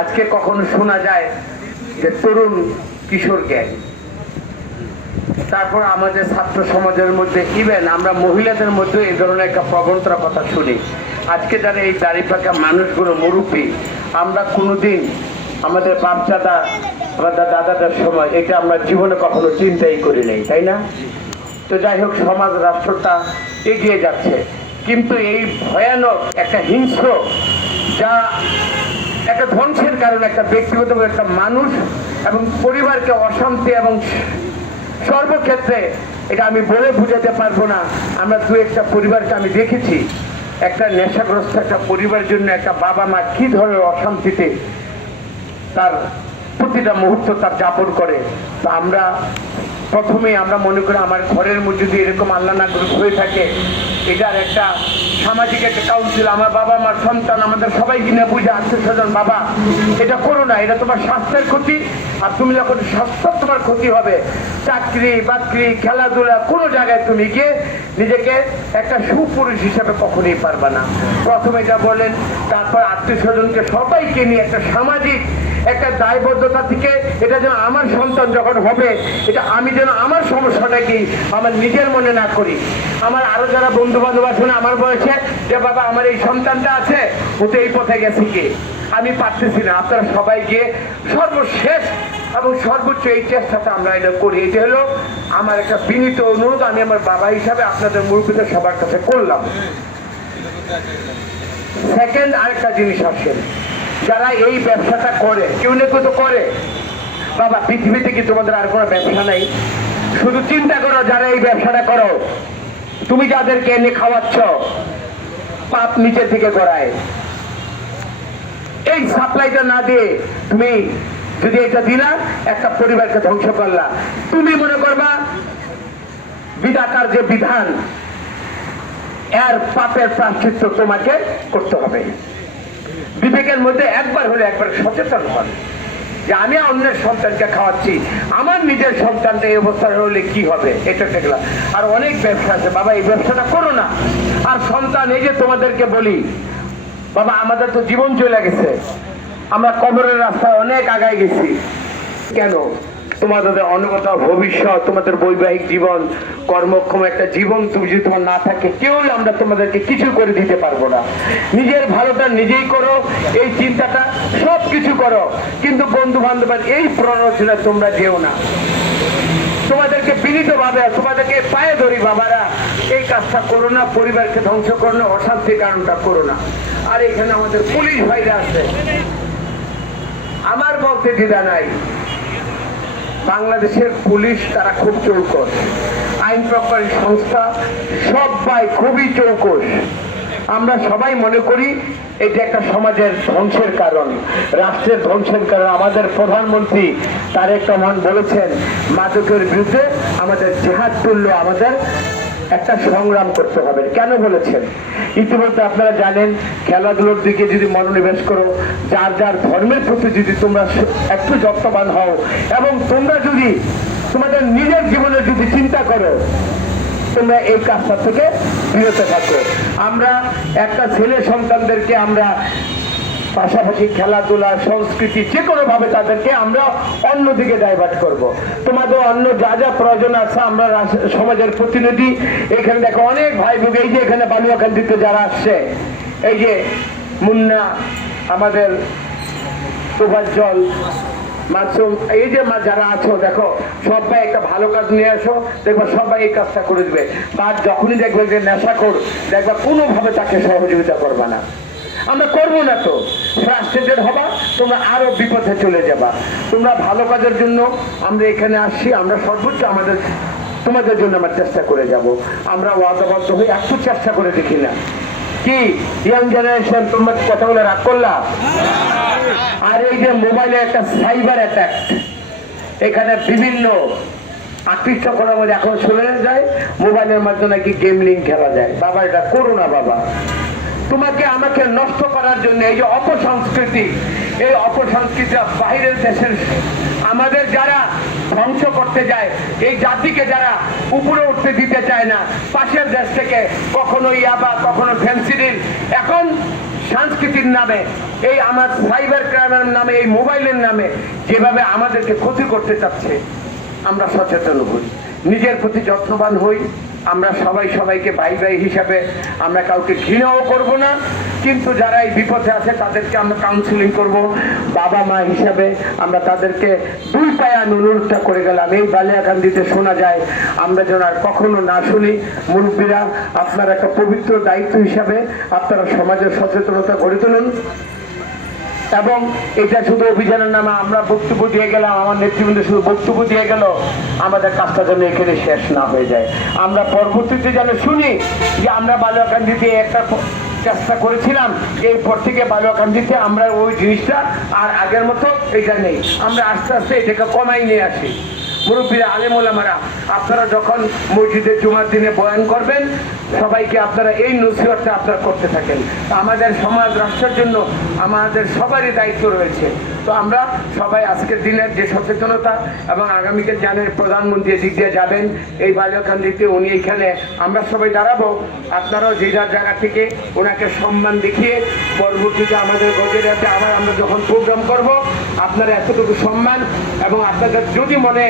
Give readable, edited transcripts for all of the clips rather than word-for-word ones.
আজকে কখনো শোনা যায় যে তরুণ কিশোর গ্যাং, তারপর আমাদের ছাত্র সমাজের মধ্যে ইভেন আমরা মহিলাদের মধ্যে এই ধরনের একটা প্রবণতার কথা শুনি। আজকে যারা এই দাড়ি পাকা মানুষগুলো মুরব্বী, আমরা কোনোদিন আমাদের বাপদাদা আমাদের দাদাদের সময় এটা আমরা জীবনে কখনো চিন্তাই করি নাই, তাই না? তো যাই হোক, সমাজ রাষ্ট্রটা এগিয়ে যাচ্ছে, কিন্তু এই ভয়ানক একটা হিংস্র, যা একটা ধ্বংসের কারণে একটা ব্যক্তিগত একটা মানুষ এবং পরিবারকে অশান্তি এবং সর্বক্ষেত্রে, এটা আমি বলে বুঝাতে পারবো না। আমরা দু একটা পরিবারকে আমি দেখেছি, একটা নেশাগ্রস্ত একটা পরিবারের জন্য একটা বাবা মা কি ধরনের অশান্তিতে তার প্রতিটা মুহূর্ত তার যাপন করে। তো আমরা প্রথমেই আমরা মনে করি আমার ঘরের মধ্যে যদি এরকম আল্লাহ না হয়ে থাকে, এটার একটা সামাজিক একটা কাউন্সিল, আমার বাবা মার সন্তান আমাদের সবাই কিনে বুঝে, আত্মীয় স্বজন, বাবা এটা করো না, এটা তোমার স্বাস্থ্যের ক্ষতি, আর তুমি যখন স্বাস্থ্য তোমার ক্ষতি হবে, চাকরি বাকরি খেলাধুলা কোনো জায়গায় তুমি গিয়ে নিজেকে একটা সুপুরুষ হিসাবে কখনোই পারবা না। প্রথমে এটা বলেন, তারপর আত্মীয় স্বজনকে সবাইকে নিয়ে একটা সামাজিক একটা দায়বদ্ধতা থেকে, এটা যেন আমার সন্তান যখন হবে, এটা আমি যেন আমার সমস্যাটাকে আমার নিজের মনে না করি। আমার আরো যারা বন্ধু বান্ধব আছে না আমার বয়সে, যে বাবা আমার এই সন্তানটা আছে, ও তো এই পথে গেছে, কি আমি পারতেছি না, আপনারা সবাই গিয়ে সর্বশেষ এবং সর্বোচ্চ এই চেষ্টাটা আমরা এটা করি। এটা হলো আমার একটা বিনীত অনুরোধ, আমি আমার বাবা হিসাবে আপনাদের মুরব্বীদের সবার কাছে করলাম। সেকেন্ড আরেকটা জিনিস আসেন, যারা এই ব্যবসাটা করে, কেউ না কেউ তো করে, বাবা পৃথিবীতে কি তোমাদের আর কোনো ব্যবসা নাই? শুধু চিন্তা করো, যারা এই ব্যবসাটা করো, তুমি যাদেরকে এনে খাওয়াচ্ছ, পাপ নিচের দিকে গড়ায়। এই সাপ্লাইটা না দিয়ে তুমি যদি এটা দিলা, একটা পরিবারকে ধ্বংস করলা। তুমি মনে করবা বিধাতার যে বিধান, এর পাপের প্রায়শ্চিত্ত তোমাকে করতে হবে। বিবেকের মধ্যে একবার হলে একবার সচেতন হন যে আমি অন্যের সন্তানকে খাওয়াচ্ছি, আমার নিজের সন্তানটা এই অবস্থা হলে কি হবে, এটা দেখলাম। আর অনেক ব্যবসা আছে, বাবা এই ব্যবসাটা করো না। আর সন্তান, এই যে তোমাদেরকে বলি, বাবা আমাদের তো জীবন চলে গেছে, আমরা কবরের রাস্তায় অনেক আগায় গেছি, কেন? তোমাদের অনগত ভবিষ্যৎ, তোমাদের বৈবাহিক জীবন, কর্মক্ষম একটা জীবন তুমি যদি তোমার না থাকে, কেউই আমরা তোমাদেরকে কিছু করে দিতে পারবো না। নিজের ভালোটা নিজেই করো, এই চিন্তাটা সব কিছু করো, কিন্তু বন্ধু বান্ধবের এই প্ররোচনা তোমরা যেও না। তোমাদেরকে বিনীত ভাবে তোমাদেরকে পায়ে ধরি, বাবারা এই কাজটা করো না, পরিবারকে ধ্বংস করো না, অশান্তির কারণটা করো না। আর এখানে আমাদের পুলিশ ভাইরা আছে, আমার বলতে দ্বিধা নাই, বাংলাদেশের পুলিশ তারা খুব চৌকস, আইন প্রকারী সংস্থা সবাই খুবই চৌকস। আমরা সবাই মনে করি এটা একটা সমাজের ধ্বংসের কারণ, রাষ্ট্রের ধ্বংসের কারণ। আমাদের প্রধানমন্ত্রী তারেক রহমান বলেছেন, মাদকের বিরুদ্ধে আমাদের জেহাদ তুল্য আমাদের একটা সংগ্রাম করতে হবে। কেন বলেছেন? ইতিমধ্যে আপনারা জানেন, খেলাধুলোর দিকে যদি মনোনিবেশ করো, যার যার ধর্মের প্রতি যদি তোমরা একটু যত্নবান হও, এবং তোমরা যদি তোমাদের নিজের জীবনে যদি চিন্তা করো, তোমরা এই কাজটা থেকে বিরত থাকো। আমরা একটা ছেলে সন্তানদেরকে আমরা পাশাপাশি খেলাধুলা, সংস্কৃতি, যে কোনো ভাবে তাদেরকে আমরা অন্যদিকে ডাইভার্ট করব। তোমাদের অন্য যা যা প্রয়োজন আছে, আমরা সমাজের প্রতিনিধি, এখানে দেখো অনেক ভাই বোন, এই যে এখানে বালুয়াখান দিতে যারা আসছে, এই যে মুন্না, আমাদের তোফাজ্জল, মাসুম, এই যে যারা আছো, দেখো সবাই একটা ভালো কাজ নিয়ে আসো, দেখবা সবাই এই কাজটা করে দিবে। তার যখনই দেখবে যে নেশাখোর, দেখবা কোনোভাবে তাকে সহযোগিতা করবা না। আমরা করবো না, তো ফ্রাস্ট্রেটেড হবা, তোমরা আরো বিপদে চলে যাবা। তোমরা ভালো কাজের জন্য আমরা এখানে আসছি, আমরা সর্বোচ্চ আমাদের তোমাদের জন্য আমরা চেষ্টা করে যাব। আমরা ওয়াদাবদ্ধ হয়ে একটু চেষ্টা করে দেখি না কি? ইয়াং জেনারেশন, তোমরা কথাগুলো রাগ করলা? আর এই যে মোবাইলে একটা সাইবার অ্যাটাক, এখানে বিভিন্ন আকৃষ্ট করার মধ্যে এখন শুনে যায় মোবাইলের মাধ্যমে নাকি গেম লিঙ্ক খেলা যায়। বাবা এটা করো না, বাবা তোমাকে আমাকে নষ্ট করার জন্য এই যে অপসংস্কৃতি, এই অপসংস্কৃতিটা বাইরের দেশের আমাদের যারা ধ্বংস করতে যায়, এই জাতিকে যারা উপরে উঠতে দিতে চায় না, পাশের দেশ থেকে কখনো ইয়াবা, কখনো ফেন্সিডিল, এখন সংস্কৃতির নামে, এই আমার সাইবার ক্রাইমের নামে, এই মোবাইলের নামে যেভাবে আমাদেরকে ক্ষতি করতে চাচ্ছে, আমরা সচেতন হই, নিজের প্রতি যত্নবান হই। আমরা সবাই সবাইকে ভাই ভাই হিসাবে আমরা কাউকে ঘৃণাও করব না, কিন্তু যারা এই বিপদে আছে তাদেরকে আমরা কাউন্সিলিং করব। বাবা মা হিসাবে আমরা তাদেরকে দুই পায়ে অনুরোধটা করে গেলাম, এই বালিয়াকান্দিতে শোনা যায়, আমরা যেন আর কখনো না শুনি। মুরব্বীরা, আপনার একটা পবিত্র দায়িত্ব হিসাবে আপনারা সমাজের সচেতনতা গড়ে তুলুন। এবং এটা শুধু অভিযানের নামে আমরা বক্তব্য দিয়ে গেলাম, আমার নেতৃবৃন্দ শুধু বক্তব্য দিয়ে গেল, আমাদের কাজটা যেন এখানে শেষ না হয়ে যায়। আমরা পরবর্তীতে যেন শুনি যে আমরা বালুয়াকান্দিতে একটা চেষ্টা করেছিলাম, এরপর থেকে বালুয়াকান্দিতে আমরা ওই জিনিসটা আর আগের মতো এটা নেই, আমরা আস্তে আস্তে এটাকে কমাই নিয়ে আসি। মুরব্বীরা, আলেম ওলামারা, আপনারা যখন মসজিদে জুমার দিনে বয়ান করবেন, সবাইকে আপনারা এই নসিহতটা আপনারা করতে থাকেন। আমাদের সমাজ রাষ্ট্রের জন্য আমাদের সবারই দায়িত্ব রয়েছে। তো আমরা সবাই আজকের দিনের যে সচেতনতা এবং আগামীকে জানেন প্রধানমন্ত্রী দিক দিয়ে যাবেন এই বালিয়াকান্দিতে, উনি এইখানে আমরা সবাই দাঁড়াবো, আপনারাও যে যার জায়গা থেকে ওনাকে সম্মান দেখিয়ে পরবর্তীতে আমাদের গজেরাতে আবার আমরা যখন প্রোগ্রাম করব, আপনারা এতটুকু সম্মান এবং আপনাদের যদি মনে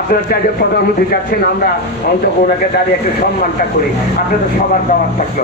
আপনারা চাইলে প্রধানমন্ত্রী যাচ্ছেন, আমরা অন্তত ওনাকে দাঁড়িয়ে একটু সম্মানটা করি, আপনাদের সবার পাওয়ার থাকলো।